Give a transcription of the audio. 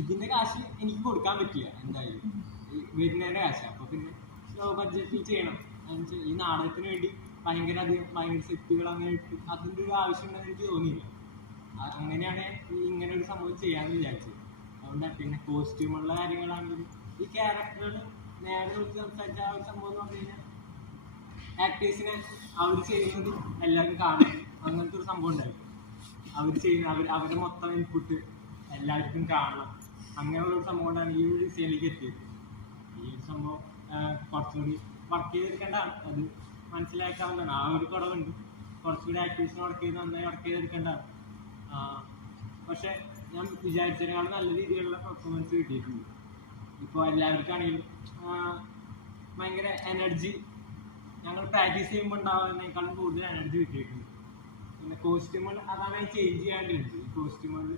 ഇതിന്റെ കാശ് എനിക്ക് കൊടുക്കാൻ പറ്റില്ല എന്തായാലും, വരുന്നതിന്റെ കാശ്. അപ്പൊ പിന്നെ ലോ ബഡ്ജറ്റിൽ ചെയ്യണം. ഈ നാടകത്തിന് വേണ്ടി ഭയങ്കര സെറ്റുകൾ അങ്ങനെ ഇട്ട് അതിന്റെ ഒരു ആവശ്യം ഉണ്ടെന്ന് എനിക്ക് തോന്നിയില്ല. അങ്ങനെയാണ് ഇങ്ങനെ ഒരു സംഭവം ചെയ്യാന്ന് വിചാരിച്ചത്. അതുകൊണ്ട് പിന്നെ കോസ്റ്റ്യൂമുള്ള കാര്യങ്ങളാണെങ്കിലും ഈ ക്യാരക്ടറുകൾ നേരെ വിളിച്ച് സംസാരിച്ച ആ ഒരു സംഭവം എന്ന് പറഞ്ഞു കഴിഞ്ഞാൽ ആക്ടേഴ്സിനെ അവർ ചെയ്യുന്നത് എല്ലാവരും കാണും, അങ്ങനത്തെ ഒരു സംഭവം ഉണ്ടായിരുന്നു. അവരുടെ മൊത്തം ഇൻപുട്ട് എല്ലാവർക്കും കാണണം, അങ്ങനെയുള്ളൊരു സംഭവം കൊണ്ടാണ് ഈ ഒരു ഡിസൈനിലേക്ക് എത്തിയത്. ഈ ഒരു സംഭവം കുറച്ചുകൂടി വർക്ക് ചെയ്തെടുക്കേണ്ടതാണ്, അത് മനസ്സിലാക്കാവുന്നതാണ്. ആ ഒരു കുറവുണ്ട്, കുറച്ചുകൂടി ആക്ടേഴ്സിനെ നന്നായി വർക്ക് ചെയ്തെടുക്കേണ്ടതാണ്. പക്ഷെ ഞാൻ വിചാരിച്ചതിനേക്കാളും നല്ല രീതിയിലുള്ള പെർഫോമൻസ് കിട്ടിയിട്ടുണ്ട്. ഇപ്പോൾ എല്ലാവർക്കാണെങ്കിലും ഭയങ്കര എനർജി, ഞങ്ങൾ പ്രാക്ടീസ് ചെയ്യുമ്പോൾ ഉണ്ടാവുന്നതിനേക്കാളും കൂടുതൽ എനർജി കിട്ടിയിട്ടുണ്ട്. പിന്നെ കോസ്റ്റ്യൂമുകൾ അതാണ് ചേഞ്ച് ചെയ്യാണ്ടിരുന്നത്. ഈ കോസ്റ്റ്യൂമുകൾ